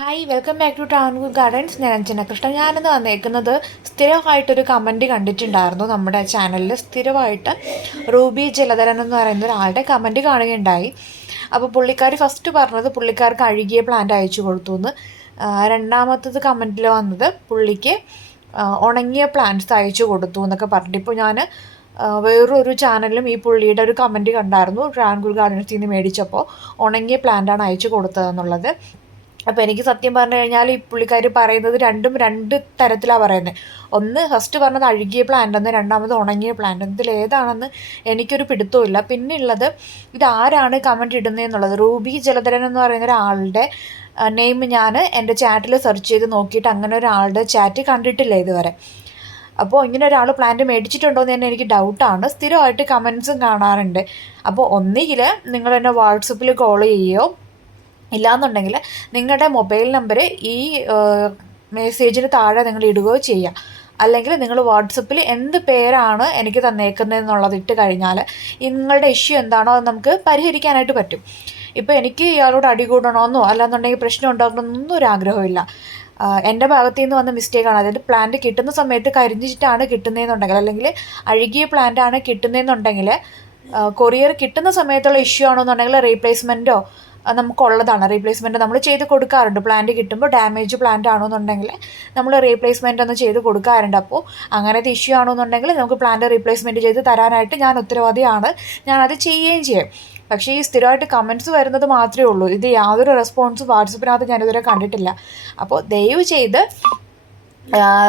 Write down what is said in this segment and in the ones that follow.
Welcome back to Travancore gardens ഞാൻ അഞ്ജന കൃഷ്ണ ഞാനിന്ന് വന്നേക്കുന്നത് സ്ഥിരമായിട്ടൊരു കമന്റ് കണ്ടിട്ടുണ്ടായിരുന്നു നമ്മുടെ ചാനലിൽ സ്ഥിരമായിട്ട് റൂബി ജലധരൻ എന്ന് പറയുന്ന ഒരാളുടെ കമന്റ് കാണുകയുണ്ടായി. അപ്പോൾ പുള്ളിക്കാർ ഫസ്റ്റ് പറഞ്ഞത് പുള്ളിക്കാർക്ക് അഴുകിയ പ്ലാന്റ് അയച്ചു കൊടുത്തു എന്ന്. രണ്ടാമത്തത് കമന്റിൽ വന്നത് പുള്ളിക്ക് ഉണങ്ങിയ പ്ലാന്റ്സ് അയച്ചു കൊടുത്തു എന്നൊക്കെ പറഞ്ഞിട്ട്. ഇപ്പോൾ ഞാൻ വേറൊരു ചാനലിലും ഈ പുള്ളിയുടെ ഒരു കമന്റ് കണ്ടായിരുന്നു. ട്രാൻകൂർ ഗാർഡൻസിൽ നിന്ന് മേടിച്ചപ്പോൾ ഉണങ്ങിയ പ്ലാന്റാണ് അയച്ചു കൊടുത്തതെന്നുള്ളത്. അപ്പോൾ എനിക്ക് സത്യം പറഞ്ഞു കഴിഞ്ഞാൽ ഈ പുള്ളിക്കാർ പറയുന്നത് രണ്ടും രണ്ട് തരത്തിലാണ് പറയുന്നത് ഒന്ന് ഫസ്റ്റ് പറഞ്ഞത് അഴുകിയ പ്ലാന്റ് എന്ന് രണ്ടാമത് ഉണങ്ങിയ പ്ലാന്റ് ഇതിൽ ഏതാണെന്ന് എനിക്കൊരു പിടുത്തമില്ല പിന്നെ ഉള്ളത് ഇതാരാണ് കമന്റ് ഇടുന്നതെന്നുള്ളത് റൂബി ജലധരൻ എന്ന് പറയുന്ന ഒരാളുടെ നെയിം ഞാൻ എന്റെ ചാറ്റിൽ സെർച്ച് ചെയ്ത് നോക്കിയിട്ട് അങ്ങനെ ഒരാളുടെ ചാറ്റ് കണ്ടിട്ടില്ല ഇതുവരെ. അപ്പോൾ ഇങ്ങനെ ഒരാൾ പ്ലാന്റ് മേടിച്ചിട്ടുണ്ടോ എന്ന് തന്നെ എനിക്ക് ഡൗട്ടാണ് സ്ഥിരമായിട്ട് കമൻസും കാണാറുണ്ട്. അപ്പോൾ ഒന്നുകിൽ നിങ്ങൾ എന്നെ വാട്സപ്പിൽ കോൾ ചെയ്യുകയോ ഇല്ലാന്നുണ്ടെങ്കിൽ നിങ്ങളുടെ മൊബൈൽ നമ്പർ ഈ മെസ്സേജിന് താഴെ നിങ്ങൾ ഇടുകയോ ചെയ്യാം. അല്ലെങ്കിൽ നിങ്ങൾ വാട്സപ്പിൽ എന്ത് പേരാണ് എനിക്ക് തന്നേക്കുന്നതെന്നുള്ളത് ഇട്ട് കഴിഞ്ഞാൽ നിങ്ങളുടെ ഇഷ്യൂ എന്താണോ അത് നമുക്ക് പരിഹരിക്കാനായിട്ട് പറ്റും. ഇപ്പോൾ എനിക്ക് ഇയാളോട് അടി കൂടണമെന്നോ അല്ലാന്നുണ്ടെങ്കിൽ പ്രശ്നം ഉണ്ടാക്കണമെന്നൊന്നും ഒരു ആഗ്രഹമില്ല എന്റെ ഭാഗത്തു നിന്ന് വന്ന മിസ്റ്റേക്കാണ് അതായത് പ്ലാന്റ് കിട്ടുന്ന സമയത്ത് കരിഞ്ഞിട്ടാണ് കിട്ടുന്നതെന്നുണ്ടെങ്കിൽ അല്ലെങ്കിൽ അഴുകിയ പ്ലാന്റ് ആണ് കിട്ടുന്നതെന്നുണ്ടെങ്കിൽ കൊറിയർ കിട്ടുന്ന സമയത്തുള്ള ഇഷ്യൂ ആണോ ആണെന്നുണ്ടെങ്കിൽ റീപ്ലേസ്മെന്റോ നമുക്കുള്ളതാണ്. റീപ്ലേസ്മെന്റ് നമ്മൾ ചെയ്ത് കൊടുക്കാറുണ്ട്. പ്ലാന്റ് കിട്ടുമ്പോൾ ഡാമേജ് പ്ലാന്റ് ആണെന്നുണ്ടെങ്കിൽ നമ്മൾ റീപ്ലേസ്മെന്റ് ഒന്ന് ചെയ്ത് കൊടുക്കാറുണ്ട്. അപ്പോൾ അങ്ങനത്തെ ഇഷ്യൂ ആണെന്നുണ്ടെങ്കിൽ നമുക്ക് പ്ലാന്റ് റീപ്ലേസ്മെന്റ് ചെയ്ത് തരാനായിട്ട് ഞാൻ ഉത്തരവാദിയാണ്. ഞാനത് ചെയ്യുകയും ചെയ്യും. പക്ഷേ ഈ സ്ഥിരമായിട്ട് കമന്റ്സ് വരുന്നത് മാത്രമേ ഉള്ളൂ. ഇത് യാതൊരു റെസ്പോൺസും വാട്സപ്പിനകത്ത് ഞാനിതുവരെ കണ്ടിട്ടില്ല. അപ്പോൾ ദയവ് ചെയ്ത്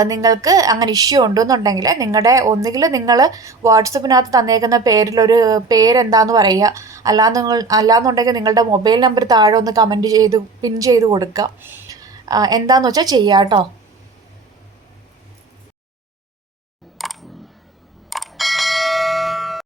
നിങ്ങൾക്ക് അങ്ങനെ ഇഷ്യൂ ഉണ്ടെന്നുണ്ടെങ്കിൽ നിങ്ങളുടെ ഒന്നുകിൽ നിങ്ങൾ വാട്സപ്പിനകത്ത് തന്നേക്കുന്ന പേരിലൊരു പേരെന്താന്ന് പറയുക. നിങ്ങൾ അല്ലാന്നുണ്ടെങ്കിൽ നിങ്ങളുടെ മൊബൈൽ നമ്പർ താഴെ ഒന്ന് കമന്റ് ചെയ്ത് പിൻ ചെയ്ത് കൊടുക്കുക. എന്താണെന്ന് വെച്ചാൽ ചെയ്യാം കേട്ടോ